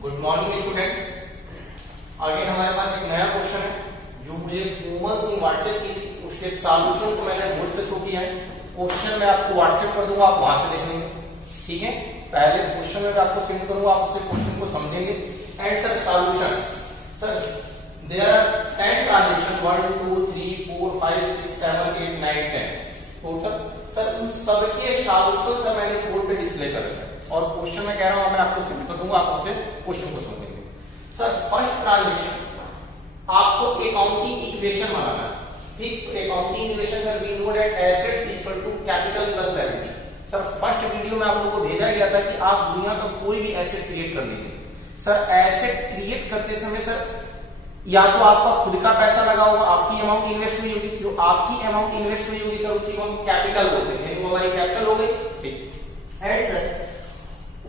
Good morning student. आगे हमारे पास एक नया क्वेश्चन है जो मुझे कोमल सिंह व्हाट्सएप की, उसके सॉल्यूशन को मैंने बोर्ड पे शो किया है। क्वेश्चन मैं आपको व्हाट्सएप कर दूंगा, आप वहां से देख लेंगे, ठीक है। पहले क्वेश्चन में आपको सेंड करूंगा, आप उससे क्वेश्चन को समझेंगे। And sir solution, sir there are 10 transaction 1 2 3 4 5 6 7 8 9 10 total. Sir उन सबके सॉल्यूशन से मैंने इस बोर्ड पे डिस्प्ले कर दिया और क्वेश्चन में कह रहा हूं मैं आपको सेंड कर दूंगा, आप उससे क्वेश्चन को समझेंगे। सर फर्स्ट ट्रांजेक्शन आपको अकाउंटिंग इक्वेशन बनाना है, ठीक। Accounting equation sir we know that assets equal to capital plus liability. Sir first video में आप लोगों को भेजा गया था कि आप दुनिया का कोई भी एसेट क्रिएट कर लीजिए। सर एसेट क्रिएट करते समय सर या तो आपका खुद का पैसा लगा होगा, आपकी अमाउंट इन्वेस्ट हुई होगी, जो आपकी अमाउंट इन्वेस्ट हुई होगी सर उसी को हम कैपिटल बोलते हैं, यानी वो हमारी कैपिटल हो गई, ठीक। एंड सर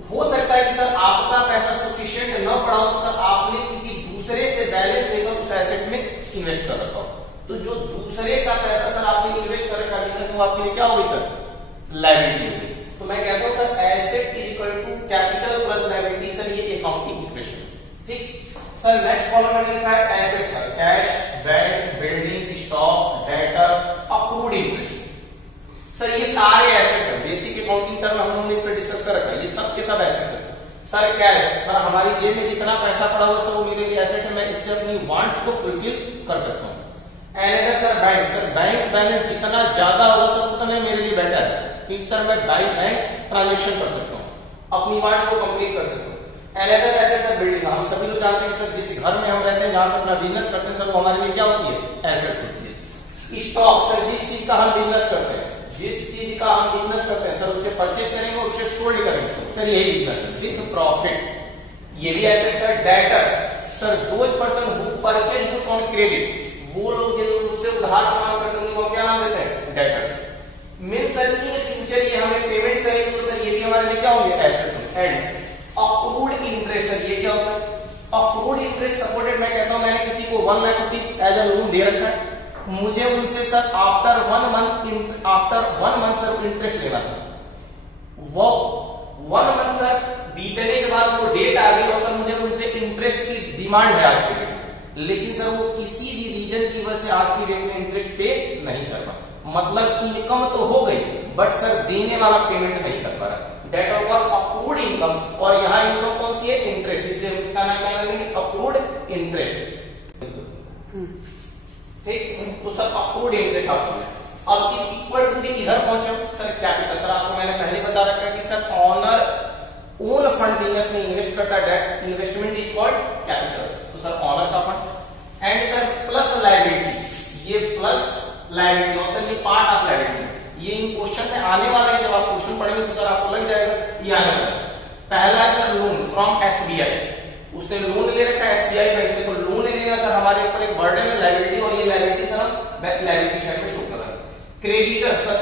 हो सकता है कि सर आपका पैसा सफिशिएंट न पड़ा हो तो सर आपने किसी दूसरे से बैलेंस लेकर उस एसेट में इन्वेस्ट कर रखा हो, तो जो दूसरे का पैसा सर आपने इन्वेस्ट कर रखा है वो आपके लिए क्या होगी सर, लायबिलिटी होगी। तो मैं कहता हूं sir asset is equal to capital plus liability, sir ये अकाउंटिंग इक्वेशन, ठीक। सर नेक्स्ट कॉलम में लिखा है एसेट्स का cash, bank, building, stock, debtor, accrued interest. Sir ये सारे एसेट है, बेसिक अकाउंटिंग टर्म हम लोगों ने इस पर डिस्कस कर रखा है, ये सब के सब एसेट है। सर कैश, सर हमारी जेब में जितना पैसा पड़ा हुआ सर वो मेरे लिए एसेट है, मैं इससे अपनी वांट्स को फुलफिल कर सकता हूँ। Another sir bank, sir bank balance जितना ज्यादा होगा सर उतना मेरे लिए बेटर है, क्योंकि सर मैं बैंक ट्रांजेक्शन कर सकता हूँ, अपनी वांट्स को कंप्लीट कर सकता हूँ। एनदर एसेट सर बिल्डिंग, हम सभी लोग जानते हैं सर जिस घर में हम रहते हैं, जहां से अपना बिजनेस करते हैं सर वो हमारे लिए क्या होती है, एसेट होती है। स्टॉक, सर जिस चीज का हम बिजनेस करते हैं, जिस चीज का हम बिजनेस करते हैं सर उसे परचेज करेंगे और उसे सोल्ड करेंगे, सर यही बिजनेस है विद प्रॉफिट, ये भी एसेट है। Debtor, sir those person who purchase goods on credit, वो लोग जो उससे उधार सामान करते हैं उनको क्या नाम देते हैं, debtors. Mean sir in future ये हमें पेमेंट करेंगे तो सर ये भी हमारे लिए क्या होंगे, asset. And accrued interest, sir ये क्या होता है, अक्रूड इंटरेस्ट सपोर्टेड, मैं कहता हूं मैंने किसी को 1 लाख रुपए एज अ लोन दे रखा है, मुझे उनसे sir after 1 month sir interest लेना था, वो 1 मंथ सर बीतने के बाद वो डेट आ गई और सर मुझे उनसे इंटरेस्ट की डिमांड है आज के डेट में, लेकिन सर वो किसी भी रीजन की वजह से आज की डेट में इंटरेस्ट पे नहीं कर पा, मतलब इनकम तो हो गई बट सर देने वाला पेमेंट नहीं कर पा रहा, डेट ऑफ अक्रूड इनकम। और यहाँ इनकम कौन सी है, इंटरेस्ट, इसलिए इसका नाम क्या रखेंगे, अक्रूड इंटरेस्ट, ठीक। तो सर अक्रूड इंटरेस्ट आपको है। अब इस इक्वल टू इधर पहुंचे सर कैपिटल, सर आपको मैंने पहले बता रखा है कि sir owner own fund business में इन्वेस्ट करता है, debt investment is called capital, तो सर ऑनर का fund. And sir plus liability, ये प्लस लायबिलिटी और सर ये पार्ट ऑफ लायबिलिटी, ये इन क्वेश्चन में आने वाले हैं, जब आप क्वेश्चन पढ़ेंगे तो सर आपको लग जाएगा ये आने वाला है। पहला है सर लोन फ्रॉम एसबीआई, उसने लोन ले रखा है एसबीआई बैंक से, तो लोन लेना सर हमारे ऊपर एक बर्डन है लायबिलिटी, और ये लायबिलिटी सर हम लायबिलिटी साइड में शो कर रहा है। Creditor, sir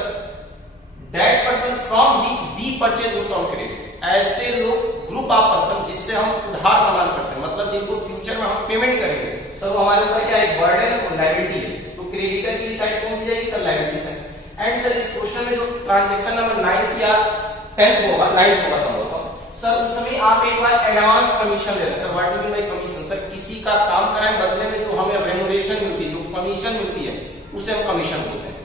that person from which we purchase goods on credit, ऐसे लोग ग्रुप ऑफ पर्सन जिससे हम उधार सामान करते हैं, मतलब जिनको फ्यूचर में हम पेमेंट करेंगे सर वो हमारे ऊपर क्या एक बर्डन और लायबिलिटी है, तो क्रेडिटर की साइड कौन सी जाएगी sir, liability side. And sir इस क्वेश्चन में जो ट्रांजेक्शन नंबर 9 या 10 होगा, 9 होगा संभवतः सर, उस समय आप एक बार एडवांस कमीशन ले रहे हैं। Sir what do mean by commission, sir किसी का काम कराए बदले में जो हमें रेमुनरेशन मिलती है, जो कमीशन मिलती है उसे हम कमीशन बोलते हैं,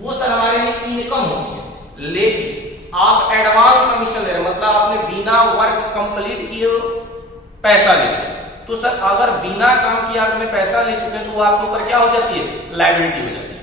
वो सर हमारे लिए इनकम होती है, लेकिन आप एडवांस कमीशन ले रहे हैं, मतलब आपने बिना वर्क कंप्लीट किए पैसा ले लिया, तो सर अगर बिना काम किए आपने पैसा ले चुके हैं तो वो आपके ऊपर क्या हो जाती है, लायबिलिटी हो जाती है।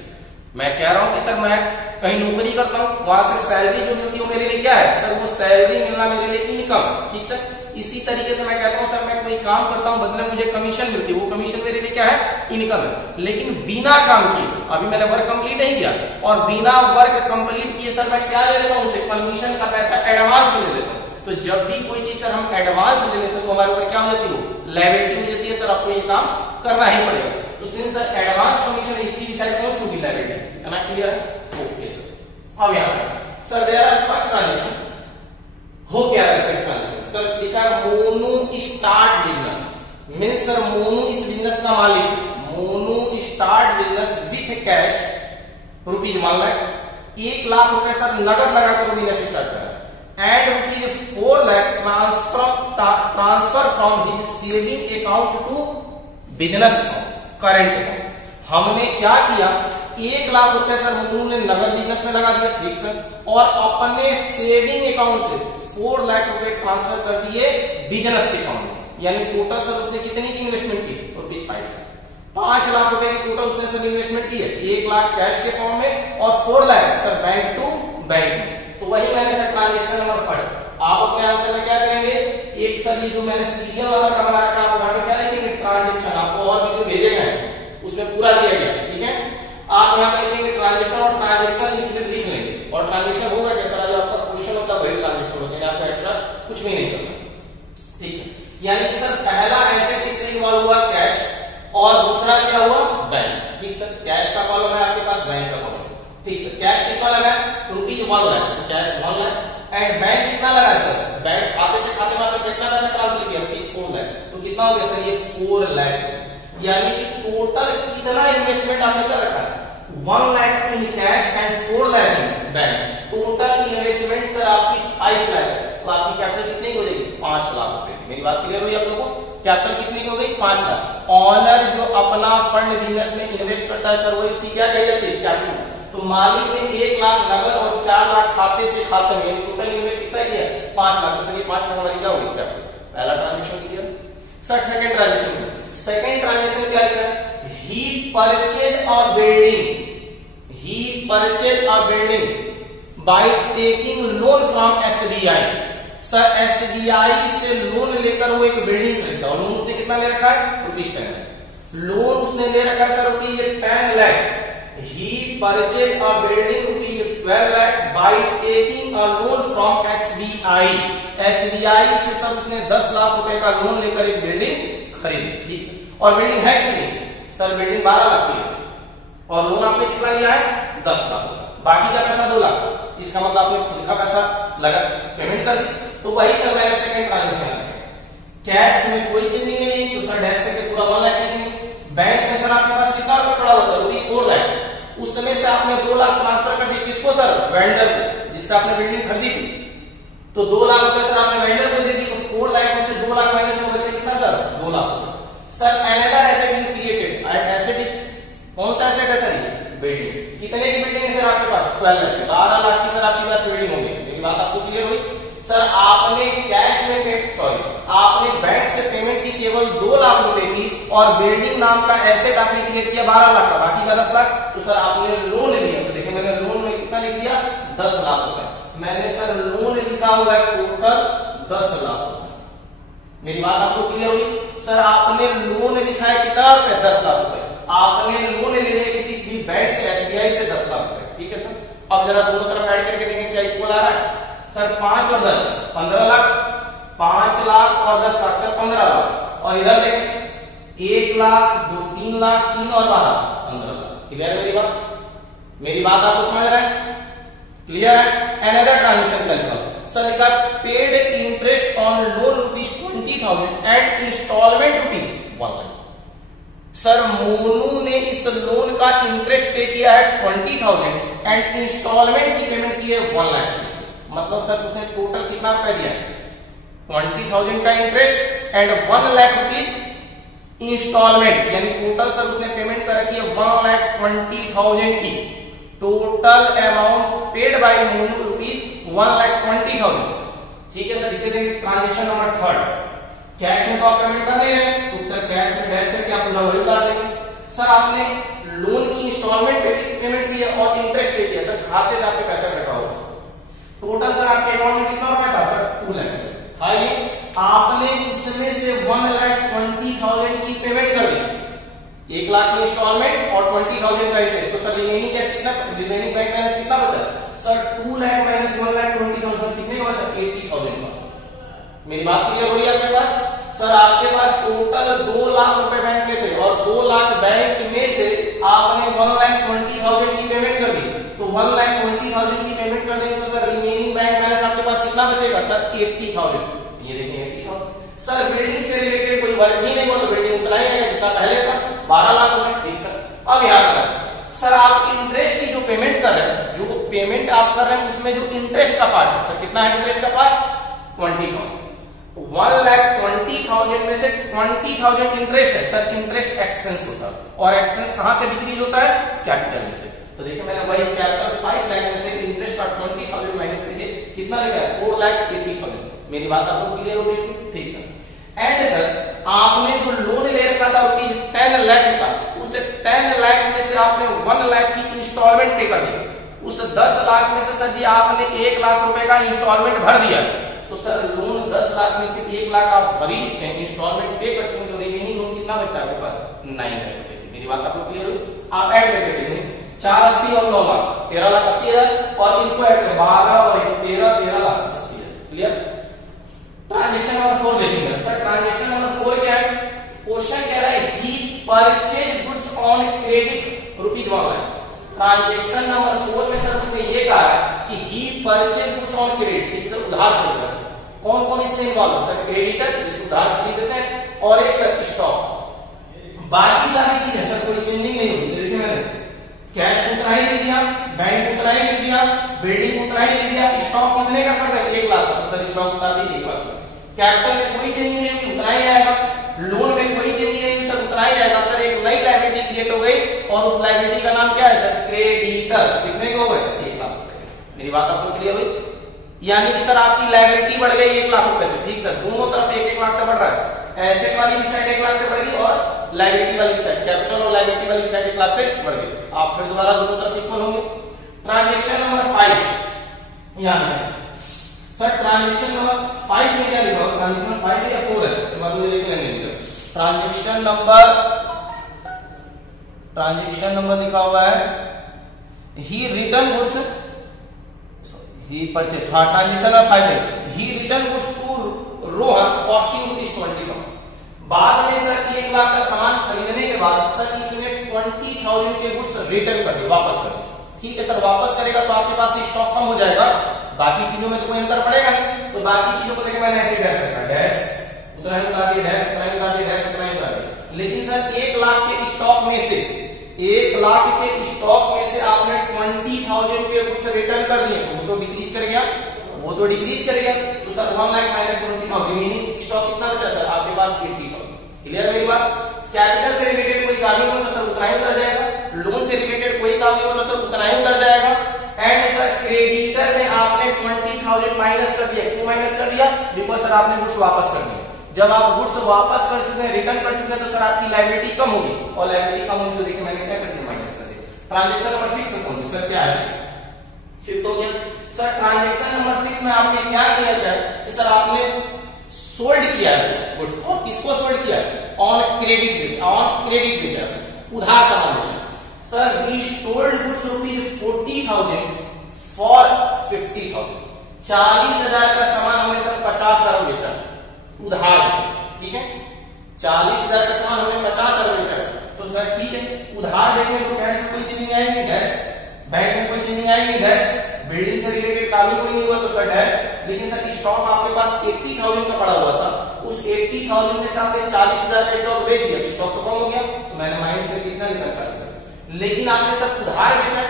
मैं कह रहा हूं कि सर मैं कहीं नौकरी करता हूं, वहां से सैलरी जो मिलती है मेरे लिए क्या है सर, वो सैलरी मिलना मेरे लिए इनकम, ठीक सर। इसी तरीके से मैं कहता हूं सर मैं कोई काम करता हूं बदले मुझे कमीशन मिलती है, वो कमीशन मेरे लिए क्या है, इनकम है, लेकिन बिना काम किए, अभी मैंने वर्क कंप्लीट नहीं किया और बिना वर्क कंप्लीट किए सर मैं क्या ले लेता हूं, उसे कमीशन का पैसा एडवांस में ले लेता हूं। तो जब भी कोई चीज सर हम एडवांस ले लेते हैं तो हमारे ऊपर क्या हो जाती है, लायबिलिटी हो जाती है, सर आपको ये काम करना ही पड़ेगा। तो सिंस सर एडवांस कमीशन इसकी साइड कौन सी होगी, लायबिलिटी, इतना क्लियर है, ओके सर। अब यहाँ sir there are first transaction, हो क्या है फर्स्ट ट्रांजेक्शन, सर लिखा Monu start business, means sir Monu इस बिजनेस का मालिक, Monu start business with cash ₹1 lakh 1 lakh रुपए सर नगद लगाकर बिजनेस स्टार्ट करा and ₹4 lakh transfer from his saving account to business account current account. हमने क्या किया, 1 लाख रुपए सर मोनू ने नगद बिजनेस में लगा दिया, ठीक सर, और अपने सेविंग अकाउंट से 4 लाख रुपए ट्रांसफर कर दिए बिजनेस के अकाउंट में। यानी टोटल सर उसने कितनी की इन्वेस्टमेंट की, ₹5 लाख। 5 लाख रुपए की टोटल उसने सर इन्वेस्टमेंट की है, 1 लाख कैश के फॉर्म में और 4 lakh sir bank to bank में। तो वही मैंने सर ट्रांजेक्शन नंबर फर्स्ट आप अपने आंसर में क्या करेंगे, एक सर ये जो मैंने सीरियल नंबर का बनाया था वहां पे क्या लिखेंगे ट्रांजेक्शन, आपको और वीडियो भेजे गए उसमें पूरा दिया गया, ठीक है। आप यहाँ पे लिखेंगे ट्रांजेक्शन और ट्रांजेक्शन लिख लेंगे, और ट्रांजेक्शन होगा कैसा, जो आपका क्वेश्चन होता है वही ट्रांजेक्शन होता है, आपको एक्स्ट्रा कुछ भी नहीं करना, ठीक है। यानी कि सर पहला एसेट इससे इन्वॉल्व हुआ कैश और दूसरा क्या हुआ बैंक, ठीक सर। कैश का कॉलम है आपके पास, बैंक का कॉलम, ठीक सर। कैश कितना लगा ₹1 लाख, तो कैश 1 लाख एंड बैंक कितना लगा सर, बैंक खाते से खाते में आपने कितना पैसा ट्रांसफर किया ₹4 लाख, तो कितना हो गया सर ये 4 लाख। यानी कि टोटल कितना इन्वेस्टमेंट आपने कर रखा है, 1 lakh in cash and 4 lakh in bank. Total investment sir आपकी 5 लाख है, तो आपकी कैपिटल कितनी हो जाएगी 5 लाख रुपए। मेरी बात क्लियर हुई आप लोगों को, कैपिटल कितनी की हो गई 5 लाख। ऑनर जो अपना फंड बिजनेस में इन्वेस्ट करता है सर वही उसकी क्या कही जाती है कैपिटल। तो मालिक ने 1 लाख नगद और 4 लाख खाते से खाते में टोटल इन्वेस्ट कितना किया 5 लाख, तो 5 लाख हमारी क्या होगी कैपिटल। पहला ट्रांजेक्शन किया sir. Second transaction, second transaction क्या लिखा है, he purchase a building, he purchase a building by taking loan from SBI। Sir SBI से लोन लेकर वो एक बिल्डिंग खरीदता है, और लोन उसने कितना ले रखा है ₹10 लाख। लोन उसने ले रखा है sir ₹10 lakh. He purchased a building ₹12 lakh by taking a loan from SBI। SBI से सर उसने 10 लाख रुपए का लोन लेकर एक बिल्डिंग खरीदी, ठीक है। और बिल्डिंग है कितनी सर, बिल्डिंग 12 लाख की है, और लोन आपने कितना लिया है 10 लाख, बाकी का पैसा 2 लाख। इसका मतलब आपने खुद का पैसा लगा पेमेंट कर दी। तो वही सर मैंने सेकंड ट्रांजेक्शन कैश में कोई चीज नहीं है, तो सर डैश करके पूरा 1 लाख लिखेंगे। बैंक में सर आपके पास कितना रुपया पड़ा होता है ₹4 लाख, उस समय से आपने 2 लाख ट्रांसफर कर दिए किसको सर, वेंडर को, जिससे आपने बिल्डिंग खरीदी थी। तो 2 लाख रुपए सर आपने वेंडर को दे दी, तो 4 लाख में से 2 लाख माइनस में बचे कितना sir 2 lakh. Sir another asset is created, asset is कौन सा एसेट है सर, बिल्डिंग। कितने की बिल्डिंग है सर आपके पास 12 लाख की, 12 लाख की सर आपके पास बिल्डिंग होगी। मेरी बात आपको क्लियर हुई सर। आपने कैश में आपने बैंक से पेमेंट की केवल 2 लाख रुपए की, और बिल्डिंग नाम का एसेट आपने क्रिएट किया 12 लाख का, बाकी का 10 लाख। तो सर आपने लोन लिया, तो देखिए मैंने लोन में कितना लिख दिया 10 लाख रुपए। मैंने सर लोन लिखा हुआ है टोटल 10 लाख रुपए। मेरी बात आपको क्लियर हुई सर। आपने लोन लिखा है कितना रुपए 10 लाख रुपए, आपने लोन ले लिया किसी भी बैंक से SBI से 10 लाख रुपए, ठीक है सर। अब जरा दोनों तरफ ऐड करके देखें क्या इक्वल आ रहा है सर। 5 और 10 15 लाख, 5 लाख और 10 लाख सर 15 लाख, और इधर देखें 1 लाख 2 3 लाख 3 और 12 15 लाख। क्लियर है मेरी बात, मेरी बात आपको समझ रहा है, क्लियर है। अनदर ट्रांजेक्शन का लिखा सर, लिखा paid interest on loan ₹20,000 and installment ₹1 lakh. Sir Monu ने इस लोन का इंटरेस्ट पे किया है 20,000 एंड इंस्टॉलमेंट की पेमेंट की है 1 लाख। मतलब सर उसने टोटल कितना रुपया दिया है 20,000 का interest and 1 lakh rupees installment, यानी टोटल सर उसने पेमेंट कर रखी है 1,20,000 की। Total amount paid by Monu ₹1,20,000, ठीक है सर। इसे देंगे ट्रांजेक्शन नंबर 3। कैश में तो आप पेमेंट कर नहीं रहे, तो सर कैश में डैश करके आप पूरा वही उतार देंगे। सर आपने लोन की इंस्टॉलमेंट पेमेंट की है और इंटरेस्ट पे किया, सर खाते से आपके पैसा कटा होगा। टोटल सर आपके अकाउंट में कितना रुपया था सर 2 लाख। हाई आपने उसमें से 1,20,000 की पेमेंट कर दी, 1 लाख की इंस्टॉलमेंट और 20,000 का इंटरेस्ट। तो सर रिमेनिंग कैश कितना, रिमेनिंग बैंक बैलेंस कितना बचा सर 2 लाख माइनस 1,20,000 कितने का बचा 80,000 का। मेरी बात क्लियर हो रही है आपके पास सर। आपके पास टोटल 2 लाख रुपए बैंक में थे, और 2 लाख बैंक में से आपने 1,20,000 की पेमेंट कर दी। तो 1,20,000 की पेमेंट कर देंगे तो सर रिमेनिंग बैंक बैलेंस आपके पास कितना बचेगा सर 80,000। ये देखिए 80,000। सर बिल्डिंग से रिलेटेड कोई वर्क ही नहीं हुआ, तो बिल्डिंग उतना ही है जितना पहले था 12 लाख रुपए, ठीक सर। अब याद रखें सर, आप इंटरेस्ट की जो पेमेंट कर रहे हैं, जो पेमेंट आप कर रहे हैं उसमें जो इंटरेस्ट का पार्ट है, सर कितना है इंटरेस्ट का पार्ट? 20,000। 1,20,000 में से 20,000 इंटरेस्ट है, सर इंटरेस्ट एक्सपेंस होता है, और एक्सपेंस कहां से डिक्रीज होता है? कैपिटल में से। तो देखिए मैंने वही कैपिटल 5 लाख में से इंटरेस्ट का 20,000 माइनस करके कितना लिखा है? 4,80,000। मेरी बात आप लोग क्लियर हो गई? ठीक सर। एंड सर आपने जो लोन ले रखा था रुपीज 10 लाख का, उस 10 लाख में से आपने 1 लाख की इंस्टॉलमेंट पे कर दी, उस 10 लाख में से सर जी आपने 1 लाख रुपए का इंस्टॉलमेंट भर दिया, तो सर लोन 10 लाख में से 1 लाख आप भर ही चुके हैं, इंस्टॉलमेंट पे कर चुके हैं, तो रिमेनिंग लोन कितना बचता है आपके पास? 9 लाख रुपए की। मेरी बात आपको क्लियर हुई? आप ऐड करके देखिए 480 और 9 लाख 13,80,000, और इसको ऐड कर 12 और 13,80,000। क्लियर? ट्रांजेक्शन नंबर 4 देखेंगे सर। ट्रांजेक्शन नंबर 4 क्या है? क्वेश्चन कह रहा है he purchase goods on credit rupees 1 lakh. Transaction number 4 में सर उसने ये कहा है कि he purchase goods on credit, ठीक है, उधार खरीदा। कौन कौन इसमें इन्वॉल्व है? सर क्रेडिटर जिस उधार खरीद देते हैं, और एक सर स्टॉक। बाकी सारी चीजें सर कोई चेंजिंग नहीं होगी। देखिए मैंने कैश उतना ही दे दिया, बैंक उतना ही दे दिया, बिल्डिंग उतना ही दे दिया, स्टॉक कितने का कर रहे हैं? 1 लाख का, सर स्टॉक बता दीजिए 1 लाख। कैपिटल में कोई चेंज नहीं होगी, उतना ही आएगा। लोन में कोई चेंज नहीं आएगी, सर उतना ही आएगा। सर एक नई लायबिलिटी क्रिएट हो गई, और उस लायबिलिटी का नाम क्या है? Sir creditor. कितने को हो गए? 1 लाख रुपए। मेरी बात आपको क्लियर हुई? यानी कि सर आपकी लायबिलिटी बढ़ गई 1 लाख रुपए से। ठीक सर, दोनों तरफ 1-1 लाख से बढ़ रहा है। एसेट वाली भी साइड 1 लाख से बढ़ गई, और लायबिलिटी वाली भी साइड, कैपिटल और लायबिलिटी वाली साइड 1 लाख से बढ़ गई। आप फिर दोबारा दोनों तरफ इक्वल होंगे। ट्रांजेक्शन नंबर 5 यहां है सर। ट्रांजेक्शन नंबर 5 में क्या लिखा हुआ? ट्रांजेक्शन 5 है या 4 है? एक बार मुझे देख लेंगे। ट्रांजेक्शन नंबर लिखा हुआ है he return goods, he purchase. हाँ, ट्रांजेक्शन नंबर 5 है he return goods to Rohan costing rupees 20,000। बाद में सर 1 लाख का सामान खरीदने के बाद सर इसने 20,000 के गुड्स रिटर्न कर दिए, वापस कर दिए। ठीक है सर, वापस करेगा तो आपके पास स्टॉक कम हो जाएगा, बाकी चीजों में तो कोई अंतर पड़ेगा नहीं। तो बाकी चीजों को देखिए मैंने ऐसे डैश रखा, डैश उतना ही उतार दिया, डैश उतना ही उतार दिया, डैश उतना ही उतार दिया। लेकिन सर 1 लाख के स्टॉक में से 1 लाख के स्टॉक में से आपने 20,000 के गुड्स रिटर्न कर दिए, वो तो डिक्रीज कर गया, वो तो डिक्रीज कर गया। तो sir 1 lakh minus 20,000, remaining stock कितना बचा सर आपके पास? 80,000। क्लियर मेरी बात? कैपिटल से रिलेटेड कोई काम नहीं हो तो सर उतना ही उतर जाएगा, लोन से रिलेटेड कोई काम नहीं हो तो सर उतना ही उतर जाएगा। एंड सर क्रेडिटर में आपने 20,000 माइनस कर दिया। क्यों माइनस कर दिया? बिकॉज सर आपने गुड्स वापस कर दिए। जब आप गुड्स वापस कर चुके हैं, रिटर्न कर चुके हैं, तो सर आपकी लायबिलिटी कम होगी, और लायबिलिटी कम होगी तो देखिए मैंने क्या कर दिया? माइनस कर दिया। ट्रांजेक्शन नंबर 6 में पहुंचे सर, क्या है? 6 हो गया सर। ट्रांजेक्शन नंबर 6 में आपने क्या किया था कि सर आपने सोल्ड किया है गुड्स, और किसको सोल्ड किया है? ऑन क्रेडिट बेचा, ऑन क्रेडिट बेचा, उधार सामान बेचा। Sir we sold goods rupees 40,000 for 50,000। 40,000 का सामान हमने सर 50,000 बेचा, उधार बेचा। ठीक है, 40,000 का सामान हमने 50,000 बेचा, तो सर ठीक है, उधार बेचे तो कैश में कोई चेंजिंग आएगी, डैश, बैंक में कोई चेंजिंग आएगी, डैश, बिल्डिंग से रिलेटेड काम ही कोई नहीं हुआ तो सर डैश। लेकिन सर स्टॉक आपके पास 80,000 का पड़ा हुआ था, उस 80,000 में से आपने 40,000 का स्टॉक बेच दिया, तो स्टॉक तो कम हो गया, तो मैंने माइनस से कितना निकला? 40,000। लेकिन आपने सर उधार बेचा,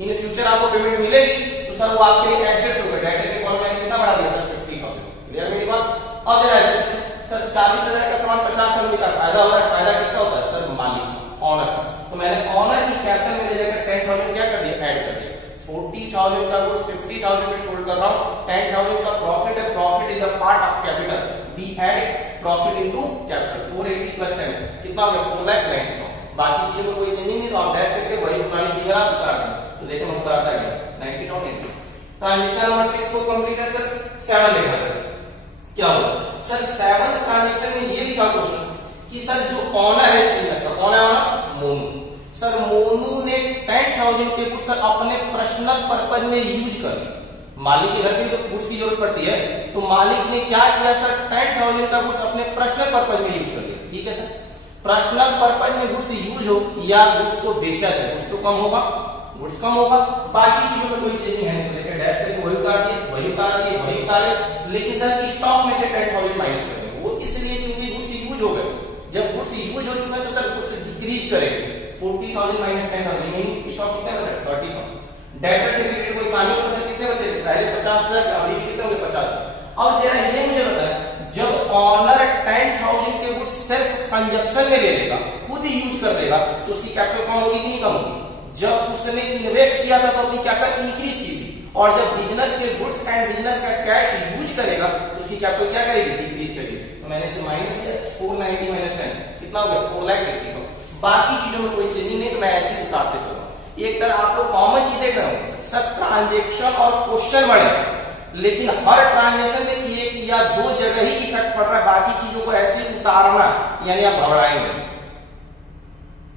इन फ्यूचर आपको पेमेंट मिलेगी, तो सर वो आपके लिए एसेट्स हो गए। डेटर के कॉलम में कितना बढ़ा दिया सर? 50,000। क्लियर मेरी बात? अब एसेट्स सर 40,000 का सामान 50,000 का फायदा हो रहा है, फायदा किसका होता है? सर मालिक, ऑनर। तो मैंने ऑनर की कैपिटल में ले जाकर 10,000 क्या कर दिया? ऐड कर दिया। 40,000 का गुड्स 50,000 में सोल्ड कर रहा हूं, 10,000 का प्रॉफिट है, profit is the part of capital, we add profit into capital. 480 plus 10 कितना हो गया? 4,90,000। बाकी चीजों में कोई चेंजिंग नहीं, तो आप डैश करके वही पुरानी फिगर आप उतार दें, तो देखिए हम उतारता है 90,000। ट्रांजेक्शन नंबर 6 को कंप्लीट है सर। 7 देखा क्या होगा सर? 7 ट्रांजेक्शन में ये लिखा क्वेश्चन कि सर जो ऑनर है इस बिजनेस का, कौन है ऑनर? मोनू। सर मोनू ने 10,000 के गुड्स अपने पर्सनल पर्पज में यूज कर लिया। मालिक के घर पे तो गुड्स की जरूरत पड़ती है, तो मालिक ने क्या किया सर? 10,000 का गुड्स अपने पर्सनल पर्पज में यूज कर लिया। ठीक है सर, पर्सनल पर्पज में गुड्स यूज हो या गुड्स को बेचा जाए, गुड्स तो कम होगा, गुड्स कम होगा, बाकी चीजों में कोई चेंजिंग है नहीं। देखिए डैश करके वही उतार दिए, वही उतार दिए, वही उतारे, लेकिन सर स्टॉक में से 10,000 माइनस कर देंगे। वो इसलिए क्योंकि गुड्स यूज हो गए। जब गुड्स यूज हो चुके हैं तो सर गुड्स डिक्रीज करेंगे। 40,000 माइनस 10,000 स्टॉक कितने बचे 30,000। डेटर से रिलेटेड कोई काम नहीं कर सकते, कितने बचे पहले 50,000, अभी कितने हो गए 50,000। अब जरा ये मुझे बताया, जब ऑनर 10,000 के गुड्स सेल्फ कंजप्शन में ले लेगा, खुद यूज कर लेगा, तो उसकी कैपिटल कम होगी कि नहीं कम होगी? जब उसने इन्वेस्ट किया था तो अपनी कैपिटल इंक्रीज की थी, और जब बिजनेस के गुड्स एंड बिजनेस का कैश यूज करेगा तो उसकी कैपिटल क्या करेगी? डिक्रीज करेगी। तो मैंने इसे माइनस किया, 490 माइनस 10 कितना हो गया 4,80,000। बाकी चीजों में कोई चेंजिंग नहीं, तो मैं ऐसे ही उतारते चलूंगा। एक तरह आप लोग कॉमन चीजें करो, सब ट्रांजेक्शन और क्वेश्चन बढ़े, लेकिन हर ट्रांजेक्शन में एक या दो जगह ही इफेक्ट पड़ रहा है, बाकी चीजों को ऐसे ही उतारना, यानी आप घबराएंगे।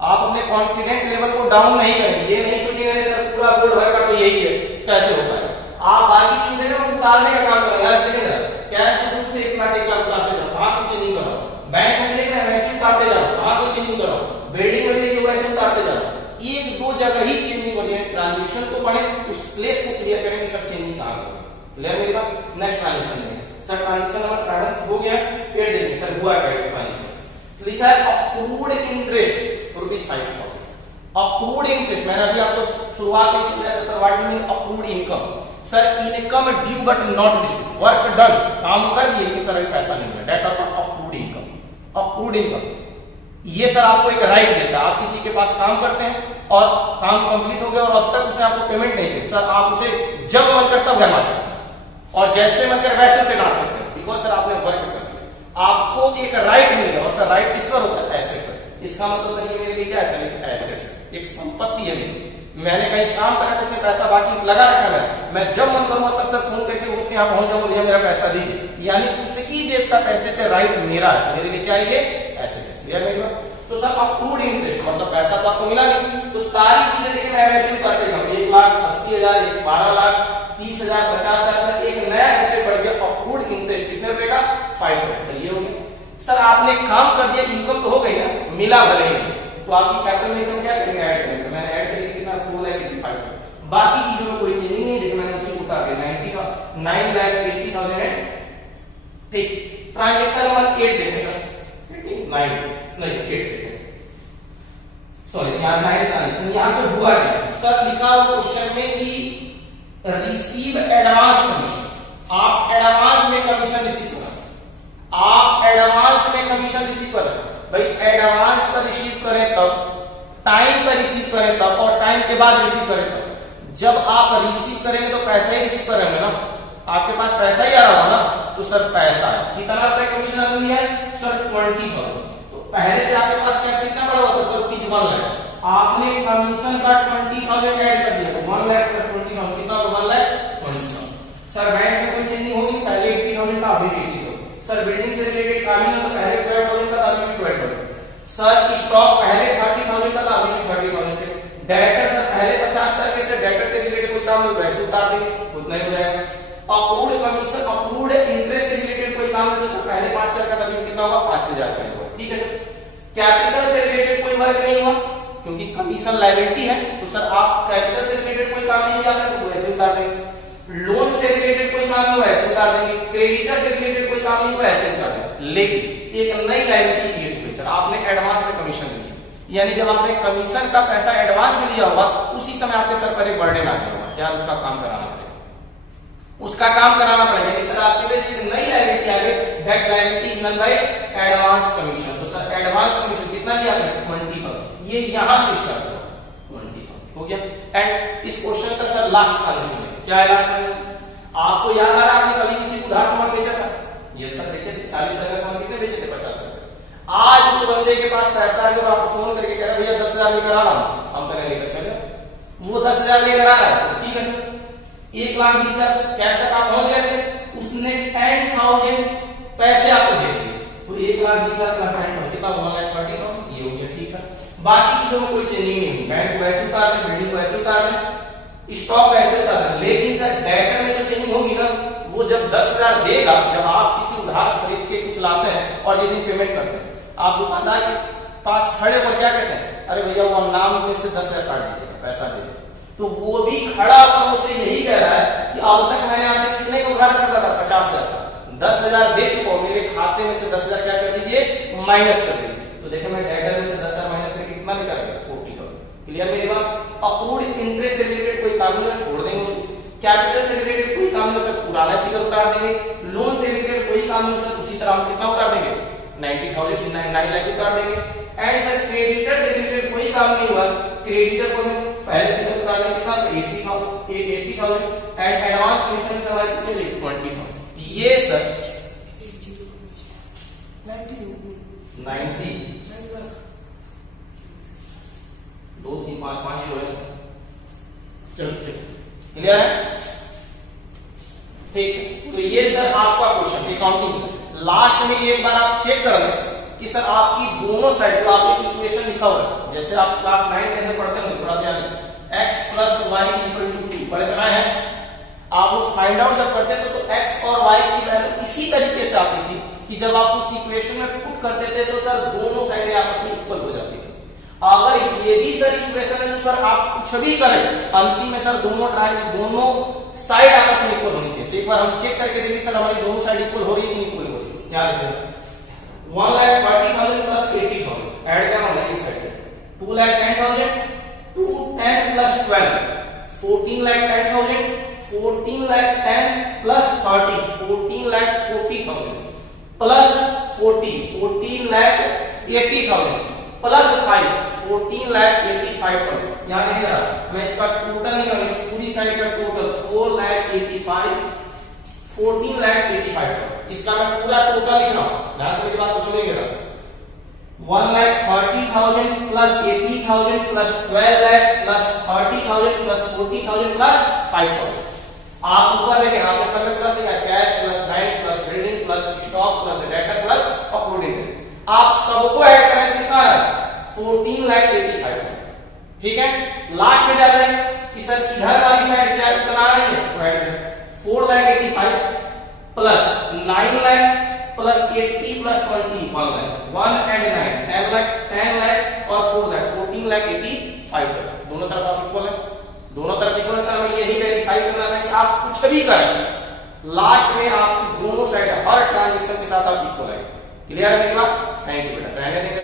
आप अपने कॉन्फिडेंट लेवल को डाउन नहीं करेंगे, ये नहीं सोचेंगे सर पूरा बोर्ड भर का तो यही है, कैसे होता है। आप बाकी चीजें उतारने का काम करेंगे। कैश ग्रुप से 1 लाख उतारते जाओ, वहां कुछ नहीं करो। बैंक में मिलेगा वैसे उतारते जाओ, वहां कोई चेंजिंग करो। बिल्डिंग में मिलेगी वैसे उतारते जाओ, एक दो जगह ही चेंजिंग हो रही है। ट्रांजेक्शन को पढ़े, उस प्लेस को क्लियर करेंगे, सब चेंजिंग कहां होगी। क्लियर मेरी बात? नेक्स्ट ट्रांजेक्शन में सर ट्रांजेक्शन नंबर 7 हो गया, पेड देंगे सर हुआ क्या ट्रांजेक्शन। लिखा है अप्रूव्ड इंटरेस्ट ₹5,000। अप्रूव्ड इंटरेस्ट मैंने अभी आपको शुरुआत में समझाया था, what do mean approved income? Sir income due but not receive, work done, काम कर दिए लेकिन सर अभी पैसा नहीं मिला, that of approved income. Approved income ये सर आपको एक राइट देता है, आप किसी के पास काम करते हैं और काम कंप्लीट हो गया और अब तक उसने आपको पेमेंट नहीं दी, सर आप उसे जब मन करता है घरमा सकते हैं और जैसे मन कर वैसे चला सकते हैं, बिकॉज सर आपने वर्क कर दिया, आपको एक राइट मिलेगा। और सर राइट किस पर होता है? ऐसे पर। इसका मतलब सर ये मेरे लिए क्या है? ऐसे एक संपत्ति है मेरी, मैंने कहीं काम करा तो उसमें पैसा बाकी लगा रखा है, मैं जब मन करूंगा तब सर फोन करके उसके यहाँ पहुंच जाऊंगा, भैया मेरा पैसा दीजिए, यानी उसकी जेब का पैसे पे राइट मेरा है, मेरे लिए क्या है ये? ऐसे। तो सर अप्रूव्ड इंटरेस्ट मतलब पैसा तो आपको मिला नहीं, तो सारी चीजें देखिए मैं वैसे ही करते जाऊंगा, 1,80,000, 12 लाख, 30,000, 50,000, एक नया एसेट बढ़ गया। अप्रूव्ड इंटरेस्ट कितने रुपए का? 5 रुपए। ये हो गया। सर आपने काम कर दिया, इनकम तो हो गई ना, मिला भले ही, तो आपकी कैपिटल क्या करेंगे? ऐड करेंगे। मैंने ऐड करके कितना 4,85,000। बाकी चीजों में कोई चेंजिंग नहीं, लेकिन मैंने उसे उतार दिया 9,80,000 है। ठीक, ट्रांजेक्शन नंबर 8 देखेगा, 9 नहीं 8 सॉरी, यहाँ 9 ट्रांजेक्शन। यहाँ पे हुआ क्या? सर लिखा हुआ क्वेश्चन में कि रिसीव एडवांस कमीशन, आप एडवांस में कमीशन रिसीव करें, आप एडवांस में कमीशन रिसीव करें। भाई एडवांस पर रिसीव करें तब, टाइम पर रिसीव करें तब, और टाइम के बाद रिसीव करें तब। जब आप रिसीव करेंगे तो पैसा ही रिसीव करेंगे ना, आपके पास पैसा ही आ रहा होगा ना, तो सर पैसा है। कितना रुपए कमीशन आपने लिया है? सर 20,000। तो पहले से आपके पास कैश कितना पड़ा हुआ था? सर 1 लाख। आपने कमीशन का 20,000 ऐड कर दिया, 1 लाख प्लस 20,000 कितना? 1,20,000। सर बैंक में कोई चेंजिंग होगी? पहले 80,000 था, अभी 80,000। सर बिल्डिंग से रिलेटेड काम ही तो पहले 12,000 था, अभी 12,000। सर स्टॉक पहले 30,000 था, अभी 30,000। डायरेक्टर सर पहले 50,000 के थे, डायरेक्टर से रिलेटेड कोई काम नहीं, वैसे उतार देंगे, उतना ही हो जाएगा। अप्रूव्ड कमीशन, अप्रूव्ड इंटरेस्ट से रिलेटेड कोई काम नहीं, तो पहले 5,000 का, तभी कितना होगा? 5,000 का होगा। ठीक है। कैपिटल से रिलेटेड कोई वर्क नहीं हुआ क्योंकि कमीशन लायबिलिटी है, तो सर आप कैपिटल से रिलेटेड कोई काम नहीं किया तो ऐसे उतार देंगे। लोन से रिलेटेड कोई काम नहीं हुआ, ऐसे उतार देंगे। क्रेडिटर से रिलेटेड कोई काम नहीं हुआ, ऐसे उतार देंगे। लेकिन एक नई लायबिलिटी क्रिएट हुई सर, आपने एडवांस में कमीशन लिया, यानी जब आपने कमीशन का पैसा एडवांस में लिया होगा उसी समय आपके सर पर एक बर्डन आ गया होगा, यार उसका काम कराना पड़ेगा, उसका काम कराना पड़ेगा। सर आपके पास एक नई लायबिलिटी आ गई, that liability is known by advance commission. तो सर एडवांस कमीशन कितना लिया आपने? 20,000। ये यहां से स्टार्ट हुआ, 20,000 हो गया। एंड इस क्वेश्चन का सर लास्ट ट्रांजेक्शन है, क्या है लास्ट ट्रांजेक्शन? आपको याद आ रहा है आपने कभी किसी उधार सामान बेचा था? ये सर बेचे थे, 40,000 का सामान कितने बेचे थे? 50,000। आज उस बंदे के पास पैसा है और आपको फोन करके कह रहा है भैया 10,000 लेकर आ रहा हूं, हम करें लेकर चले, वो 10,000 लेकर आ रहा है, ठीक है सर 1,20,000 कैश तक आप पहुंच गए थे, उसने 10,000 पैसे आपको दे दिए, तो 1,20,000 प्लस 10,000 कितना? 1,30,000। ये हो गया, ठीक सर। बाकी चीजों में कोई चेंजिंग नहीं हुई, बैंक को ऐसे उतार रहे, बिल्डिंग को ऐसे उतार रहे, स्टॉक ऐसे उतार रहे, लेकिन सर डेटर में जो चेंजिंग होगी ना, वो जब 10,000 देगा, जब आप किसी उधार खरीद के कुछ लाते हैं और यदि पेमेंट करते हैं, आप दुकानदार के पास खड़े होकर क्या कहते हैं? अरे भैया वो नाम में से 10,000 काट दीजिए, पैसा दे दीजिए। तो वो भी खड़ा होकर उसे यही कह रहा है कि अब तक मैंने आपसे कितने का उधार कर रहा था? 50,000 का, 10,000 दे चुका, मेरे खाते में से 10,000 क्या कर दीजिए? माइनस कर दीजिए। तो देखिए मैं डेटर में से 10,000 माइनस करके कितना निकाल गया? 40,000। क्लियर मेरी बात? अप्रूव्ड इंटरेस्ट से रिलेटेड कोई काम नहीं है, छोड़ देंगे उसे। कैपिटल से रिलेटेड कोई काम नहीं है, सर पुराना फिगर उतार देंगे। लोन से रिलेटेड कोई काम नहीं है, सर उसी तरह हम कितना उतार देंगे 90,000 9 लाख उतार देंगे। एंड सर क्रेडिटर से रिलेटेड कोई काम नहीं हुआ, क्रेडिटर को हम पहले फिगर उतार देंगे सर 80,000 एंड एडवांस कमीशन से हमारे कितने लेंगे 20,000। ये सर 90 2 3 5 5 जो है, चलो क्लियर है, ठीक है। तो ये सर आपका क्वेश्चन अकाउंटिंग। लास्ट में एक बार आप चेक कर लें कि सर आपकी दोनों साइड पर आपने इक्वेशन लिखा हुआ है, जैसे आप क्लास 9 10 में पढ़ते होंगे, थोड़ा ध्यान दें। x + y = t पढ़े करना है। आप लोग फाइंड आउट जब करते थे तो x और y की वैल्यू इसी तरीके से आती थी कि जब आप उस इक्वेशन में पुट करते थे तो सर दोनों साइडें आपस में इक्वल हो जाती थी। अगर ये भी सर इक्वेशन है तो सर आप कुछ भी करें, अंतिम में सर दोनों साइड आपस में इक्वल होनी चाहिए। तो एक बार हम चेक करके देखिए सर हमारी दोनों साइड इक्वल हो रही है कि इक्वल हो रही है। क्या देखें 1,30,000 + 80,000 ऐड क्या होगा इस साइड पे 2,10,000 2 10 + 12 14,10,000 14,10 + 30 14,40,000 प्लस 40 14,80,000 प्लस 5 14,85,000। यहां देखिए मैं इसका टोटल नहीं करूंगा, इस पूरी साइड का टोटल 4,85,000 14,85,000। इसका मैं पूरा टोटल लिख रहा हूं, ध्यान से मेरी बात को सुनिएगा। 1,30,000 + 80,000 + 12 लाख + 30,000 + 40,000 + 5,000। आप ऊपर देखें आपके सामने प्लस लिखा है cash + bank + building + stock + debtor + approved interest. आप सबको ऐड करें कितना है 14,85,000। ठीक है, लास्ट में जाता है कि सर इधर वाली साइड क्या कितना आ रही है 4,85,000 plus 9 lakh plus 80 plus 20 1 lakh 1 and 9 10 lakh 10 lakh और 4 लाख 14,85,000। दोनों तरफ आप इक्वल है, दोनों तरफ इक्वल है। सर हमें यही वेरीफाई करना है कि आप कुछ भी करें लास्ट में आप दोनों साइड हर ट्रांजेक्शन के साथ आप इक्वल है। क्लियर है मेरी बात? थैंक यू बेटा। रहने देंगे।